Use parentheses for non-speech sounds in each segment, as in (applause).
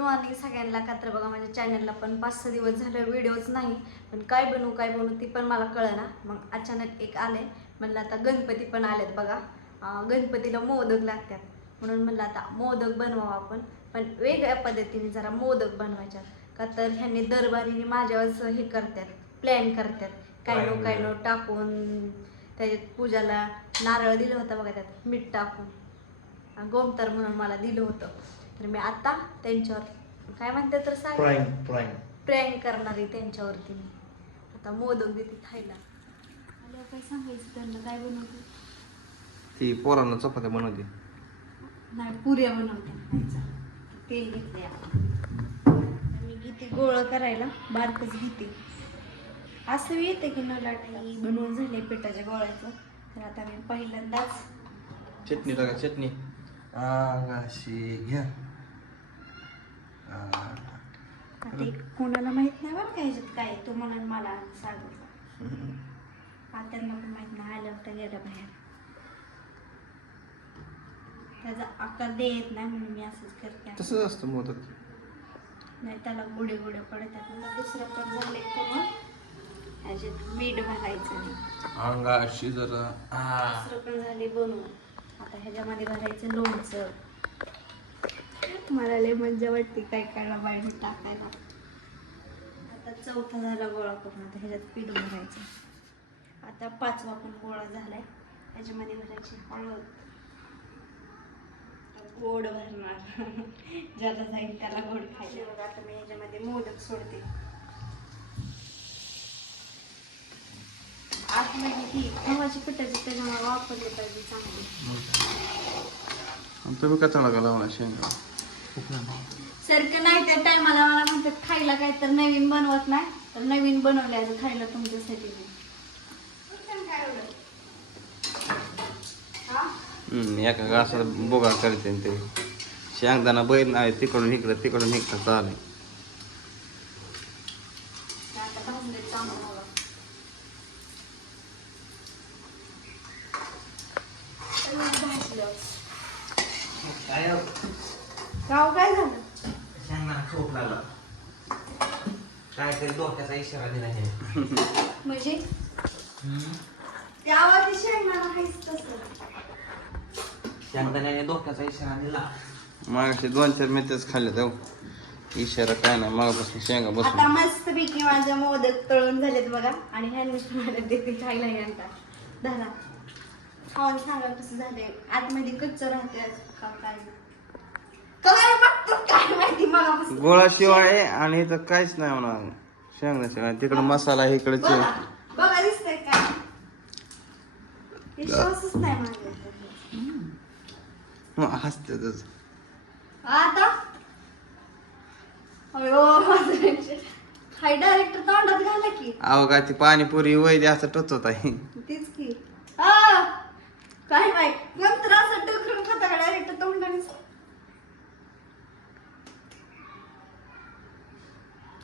Morning सगळ्यांना का तर बघा माझ्या चॅनलला पण पाच सहा दिवस झालं व्हिडिओच नाही पण काय बनवू काय बनवू ती पण मला कळना. मग अचानक एक आले म्हणलं आता गणपती पण आलेत बघा. गणपतीला मोदक लागतात. म्हणून म्हणलं आता मोदक बनवावं आपण. पण वेगळ्या पद्धतीने जरा मोदक बनवायच्या. का तर ह्यांनी दरबारीने माझ्यावर हे करतात प्लॅन करतात. काय नो काय नो टाकून त्याच्यात पूजाला नारळ दिलं होतं बघा त्यात मीठ टाकून. गोमतर म्हणून मला दिलं होतं. तर मी आता त्यांच्यावर काय म्हणते तर सांग. प्राईम प्राईम प्रँक करणार आहे त्यांच्यावरती मी. आता मोदक देते खायला. आल्यावर काय सांगायचं त्यांना? काय बनवते? ती पोरांना चपात्या बनवते. नाही पुऱ्या बनवते. खायचा तेल घेतले आपण मी घेते गोळ करायला. बारकच घेते. असं येते की न लाटाई बनवून झाले पिठाच्या गोळ्याचं. तर आता मी पहिल्यांदाच चटणी टाका चटणी. अंगाशी घ्या. आता एक कोणाला माहीत नाही बरं काय ह्याच्यात काय. तू म्हणून मला सांगितलं. आत्यांना पण माहीत नाही आलं तर गेलं बाहेर. त्याचा आकार दे येत नाही म्हणून मी असंच करते. तसंच असतं मोदक. नाही त्याला गोडे गोडे पडतात. मला दुसरं पण झाले तर मग? ह्याच्यात मीठ घालायचं नाही. अंगाशी जरा. दुसरं पण झाले बनवून. आता ह्याच्यामध्ये घालायचं लोणचं. मला लय मजा वाटते काय काय बाहेर टाकायला. आता चौथा झाला गोळा करून आता ह्याच्यात पीठ भरायचं. आता पाचवा पण गोळा झालाय. ह्याच्यामध्ये भरायची हळद. गोड भरणार. (laughs) ज्याला जाईल त्याला गोड खायला. बघा आता मी ह्याच्यामध्ये मोदक सोडते. आतमध्ये ही गव्हाची पिठाची त्याच्यामुळे वापरले पाहिजे चांगली. तुम्ही कचाला का लावला शेंगा? सारखं नाही त्या टायमाला मला म्हणतात खायला काय तर नवीन बनवत नाही तर नवीन बनवल्याचं खायला तुमच्यासाठी. काय? हा? एका घासात बोगा करते ते शेंगदाणा बैल नाही तिकडून इकडं तिकडून इकडं चालेल ते गाव काय झालं? खोप लागला. काय तरी डोक्याचा इशारा दिला हे. म्हणजे? त्या तसं. डोक्याचा इशारा दिला. मागाशी दोन चार मिनिटच खाल्ले जाऊ इशारा काय नाही मागापासून शेंगा आता बसून मस्त पैकी माझ्या मोदक तळून झालेत बघा आणि ह्यांनी तुम्हाला देते खायला यांना धरा. खाऊन सांगा कसं झाले आतमध्ये कच्च राहते का काय? काय बघतो काय माहिती मगापासून? गोळाशिवाय आहे आणि इथं काहीच नाही म्हणा शेंगण्याशिवाय तिकडं मसाला इकडे बघा. बघा दिसतंय काय विश्वासच नाही माझ्या हसते तच आता? अयो हाय डायरेक्ट तोंडात घाला की. अहो काय ती पाणीपुरी वैद्य असं टोचत आहे. तेच की. आ काय माहीत खाता का डायरेक्ट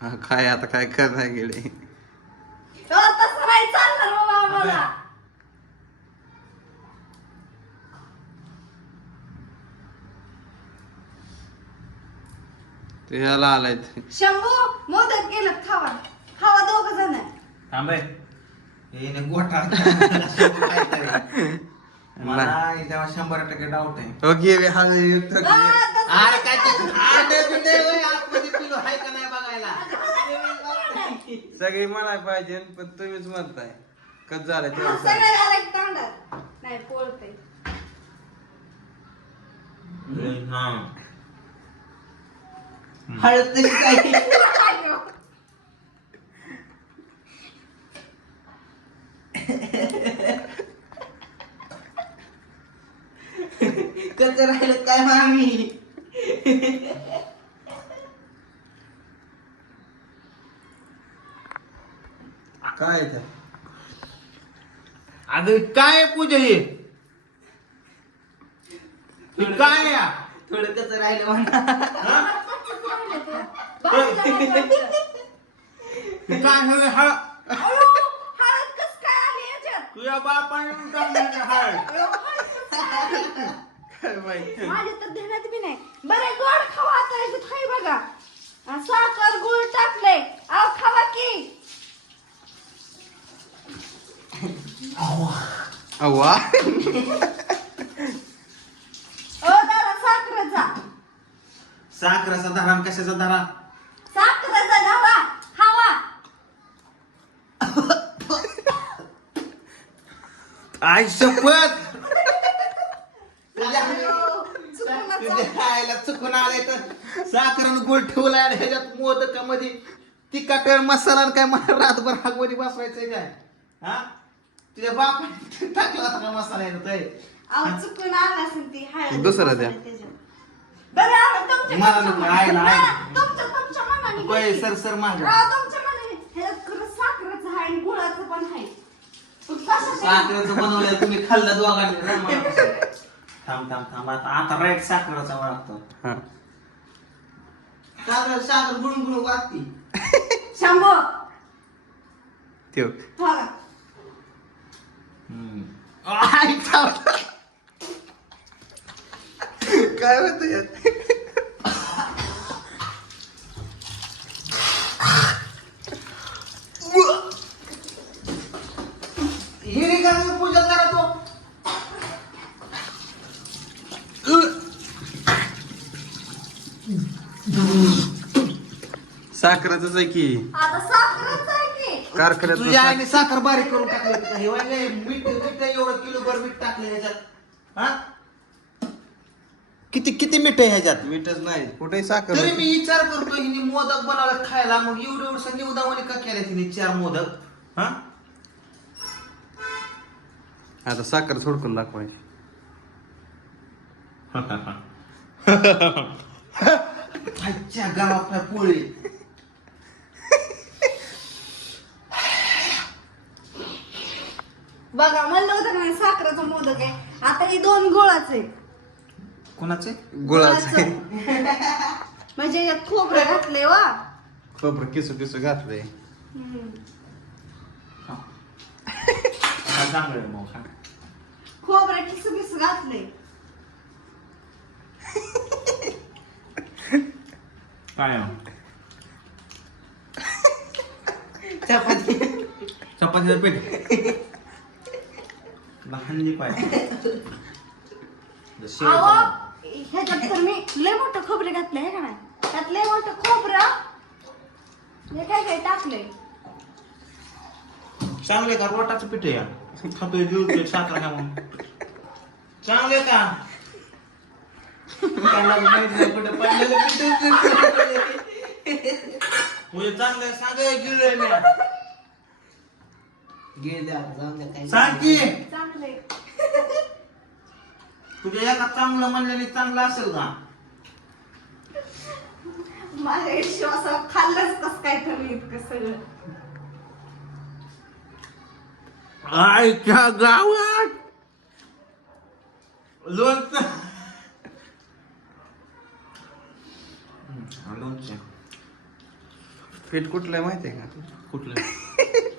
हा, काय आता काय करणार गेले. अ, तसं नाही चालणार बाबा आम्हाला. ते ह्याला आलाय ते. शंभू मोदक केलं खावा. खावा दोघ जण. थांबे. येणे गोठा. मला शंभर टक्के डाऊट आहे. बे, हा युक्त अरे नाही काय ते चालणार. अंडे बिंडे होय, आतमध्ये पिलो हाय का? नाही सगळी म्हणाय पाहिजे पण तुम्हीच म्हणताय. कच झालं हा, तेवढं सगळं सांग. झालं की तोंडात. नाही पोळतंय हळद तरी काय? कसं राहिलं काय मामी? काय त्या काय पूजा हे? काय आहे? थोडं कसं राहिलं म्हणा. काय झालं तर नाही. बरं गोड खावा आता बघा. साखर गुळ टाकले आव खावा की. अव्वा ओ दादा साखरेचा. साखराचा धरा आणि कशाचा धरा? साखरेचा धावा हवा आई शपथ. तुझ्या खायला चुकून आले तर साखर आणि गोड ठेवलाय आणि ह्याच्यात मोदकामध्ये तिखट मसाला आणि काय मला रातभर हागमध्ये बसवायचंय काय? हा? तुझ्या बापाने (laughs) टाकला होता का मसाला येतो ते? अहो चुकून आला असेल ती हळद दुसरं द्या. त्याच्यात. बरं आता तुमच्या मला तुमच्या नको, मनाने. आईला, आईला. नाही, तुमच्या तुमच्या मनाने होय, घ्या सर. सर माग राव, तुमच्या मनाने ह्याच्यात खरं साखरेचं आहे आणि गुळाचं पण आहे पण कशाचं- साखरेचं बनवलंय तुम्ही खाल्लं दोघांनी मला. थांब थांब थांब आता आता राईट साखरेचा वाटतो हा साखर साखर गुळून गुळून वाटती शंभो ठेव बघा. काय होत यात? हिरी का पूजा करा तो साखराच आहे की. आता साखरच आहे की कारखान्यात तुझ्या आईने साखर बारीक करून टाकलं? हे वाले मीठ मीठ एवढं किलो भर मीठ टाकलं ह्याच्यात. हा? किती किती मीठ आहे ह्याच्यात? मीठच नाही कुठेही साखर तरी. मी विचार करतो हिने मोदक बनवला खायला. मग एवढं एवढं निवदावणी का केल्या तिने चार मोदक? हा? आता साखर सोडकून दाखवायची. आजच्या गावात पोळी. बघा म्हणलं होतं का नाही साखरेचं मोदक आहे. आता हे दोन गुळाचे कोणाचे? गुळाचं. (laughs) म्हणजे यात खोबरं घातले वा खोबरं किसू किसू घातलंय. चांगलं मग हा. खोबरं किसू किसू घातले काय आहे? चपाती. चपातीचं पीठ? लहान पाहिजे (laughs) अहो ह्याच्यात तर मी लय मोठं खोबरे घातलंय हे का नाही? त्यात लय मोठं खोबरं. हे काय काय टाकलंय? चांगले का? रोटाचं पीठ आहे या. खातोय जीव साखर का मग चांगले का? त्यांना माहीत नाही कुठं पडलेलं पीठ. (laughs) म्हणजे चांगलं सांग गिळलंय मी. सांग की. चांगलंय तुझ्या एका चांगलं म्हणल्याने चांगलं असेल का माझ्या विश्वासावर खाल्लंच कस काय तुम्ही इतकं सगळं. आईच्या गावात? लोणचं. हम्म, लोणचं. पीठ कुठलं आहे माहिती आहे का? कुठलं? (laughs)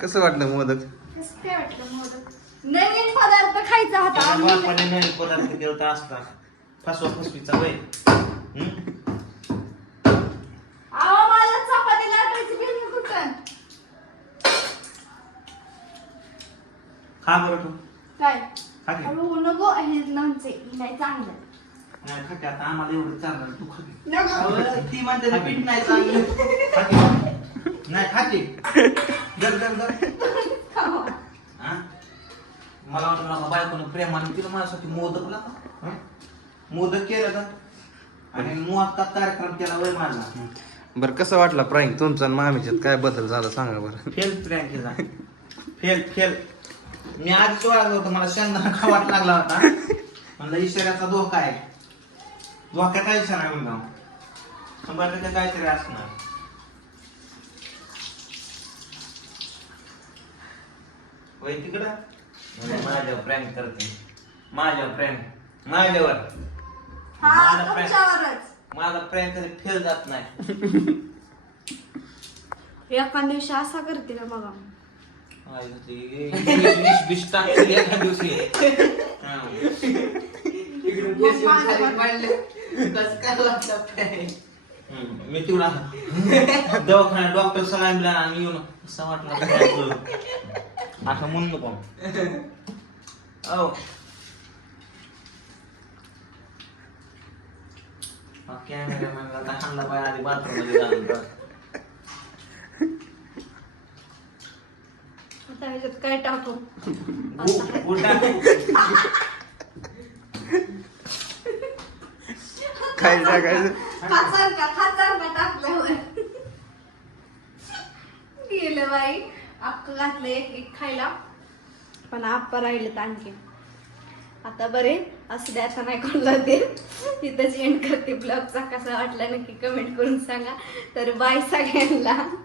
कसं वाटलं मोदक? कसं काय वाटलं मोदक नवीन पदार्थ खायचा होता. बापाने नवीन पदार्थ केला असता फसवा फसवीचा वय हम्म? अहो मला चपाती लाटायची बिल कुठं खा बरं तू काय खा की. हळू नको हे लोणचे हे नाही चांगलं नाही खा की आता आम्हाला एवढं चालणार तू खा की. नको. अहो, ती म्हणते ते पीठ नाही चांगलं खा की. नाही खाते दर दर दर खाऊ. हा? मला वाटलं माझा बायकोनं प्रेमाने तिला माझ्यासाठी मोदक का हं? मोदक केलं का आणि मोदकात कार्यक्रम केला वय माझा बरं कसं वाटलं प्राईंग तुमचा आणि मामीच्यात काय बदल झाला सांगा बरं फेल प्रँक केला फेल फेल मी आधीच वाढलो होतो मला शेंगदाणा खावाट लागला होता. म्हणलं इशाऱ्याचा धोका आहे. धोक्याचा इशारा आहे म्हणलं शंभर टक्के काहीतरी असणार. वय तिकडं? म्हणजे माझ्यावर प्रेम करते. माझ्यावर प्रेम. माझ्यावर. हा माझा प्रेम. तुमच्यावरच. माझा प्रेम कधी फेल जात नाही. एका दिवशी असा करते ना बघा. मी तेवढा दवाखान्यात डॉक्टर सगळ्यांना आणि येऊन असं वाटलं काय करू? असं म्हणून नको औ कॅमेरामॅनला आता हाणला पाहिजे आधी बाथरूममध्ये जाऊन आता ह्याच्यात काय टाकू? गु- गुड्डा. काय टाकायचं. खाचार का खाचार का टाकल्यावर. गेलं बाई. घातलं एक एक खायला. पण आप्पा राहिलेत आणखी. आता बरे असं द्यायचं नाही कोणला ते तिथंच एंड करते. ब्लॉगचा कसा वाटला नक्की कमेंट करून सांगा. तर बाय सगळ्यांना.